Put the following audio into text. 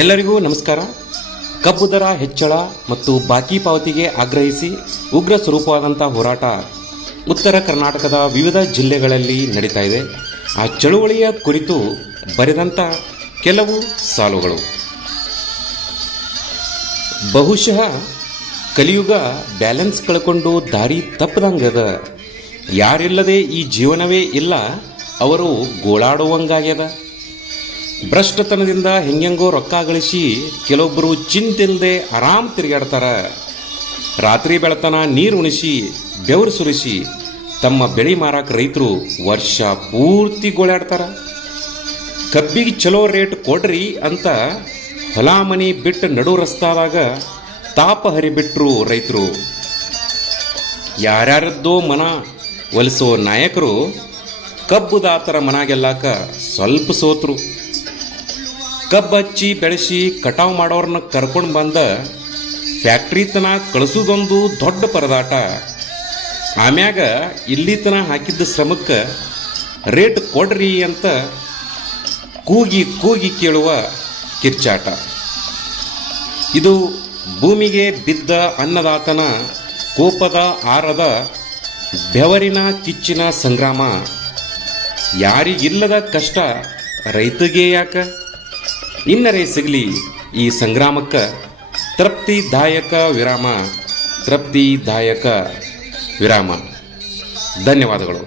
ಎಲ್ಲರಿಗೂ ನಮಸ್ಕಾರ. ಕಬ್ಬು ದರ ಹೆಚ್ಚಳ ಮತ್ತು ಬಾಕಿ ಪಾವತಿಗೆ ಆಗ್ರಹಿಸಿ ಉಗ್ರ ಸ್ವರೂಪವಾದಂಥ ಹೋರಾಟ ಉತ್ತರ ಕರ್ನಾಟಕದ ವಿವಿಧ ಜಿಲ್ಲೆಗಳಲ್ಲಿ ನಡೀತಾ ಇದೆ. ಆ ಚಳುವಳಿಯ ಕುರಿತು ಬರೆದಂಥ ಕೆಲವು ಸಾಲುಗಳು. ಬಹುಶಃ ಕಲಿಯುಗ ಬ್ಯಾಲೆನ್ಸ್ ಕಳ್ಕೊಂಡು ದಾರಿ ತಪ್ಪದಂಗದ. ಯಾರಿಲ್ಲದೆ ಈ ಜೀವನವೇ ಇಲ್ಲ, ಅವರು ಗೋಳಾಡುವಂಗಾಗ್ಯದ. ಭ್ರಷ್ಟತನದಿಂದ ಹೆಂಗೆಂಗೋ ರೊಕ್ಕ ಗಳಿಸಿ ಕೆಲವೊಬ್ಬರು ಚಿಂತಿಲ್ಲದೆ ಆರಾಮ್ ತಿರುಗಾಡ್ತಾರ. ರಾತ್ರಿ ಬೆಳತನ ನೀರು ಉಣಿಸಿ ಬೆವರು ಸುರಿಸಿ ತಮ್ಮ ಬೆಳೆ ಮಾರಾಕ ರೈತರು ವರ್ಷ ಪೂರ್ತಿ ಗೋಳಾಡ್ತಾರ. ಕಬ್ಬಿಗೆ ಚಲೋ ರೇಟ್ ಕೊಡ್ರಿ ಅಂತ ಹೊಲ ಮನಿ ಬಿಟ್ಟು ನಡು ರಸ್ತಾದಾಗ ತಾಪ ಹರಿಬಿಟ್ರು ರೈತರು. ಯಾರ್ಯಾರದ್ದೋ ಮನ ಒಲಿಸೋ ನಾಯಕರು ಕಬ್ಬುದಾತರ ಮನ ಗೆಲ್ಲಾಕ ಸ್ವಲ್ಪ ಸೋತ್ರು. ಕಬ್ಬು ಹಚ್ಚಿ ಬೆಳೆಸಿ ಕಟಾವು ಮಾಡೋರನ್ನ ಕರ್ಕೊಂಡು ಬಂದ ಫ್ಯಾಕ್ಟ್ರಿ ತನ ಕಳಿಸೋದೊಂದು ದೊಡ್ಡ ಪರದಾಟ. ಆಮ್ಯಾಗ ಇಲ್ಲಿ ತನ ಹಾಕಿದ್ದ ಶ್ರಮಕ್ಕೆ ರೇಟ್ ಕೊಡ್ರಿ ಅಂತ ಕೂಗಿ ಕೂಗಿ ಕೇಳುವ ಕಿರ್ಚಾಟ. ಇದು ಭೂಮಿಗೆ ಬಿದ್ದ ಅನ್ನದಾತನ ಕೋಪದ ಆರದ ಬೆವರಿನ ಕಿಚ್ಚಿನ ಸಂಗ್ರಾಮ. ಯಾರಿಗಿಲ್ಲದ ಕಷ್ಟ ರೈತಗೆ ಯಾಕ? ಇನ್ನರೇ ಸಿಗಲಿ ಈ ಸಂಗ್ರಾಮಕ್ಕೆ ತೃಪ್ತಿದಾಯಕ ವಿರಾಮ. ಧನ್ಯವಾದಗಳು.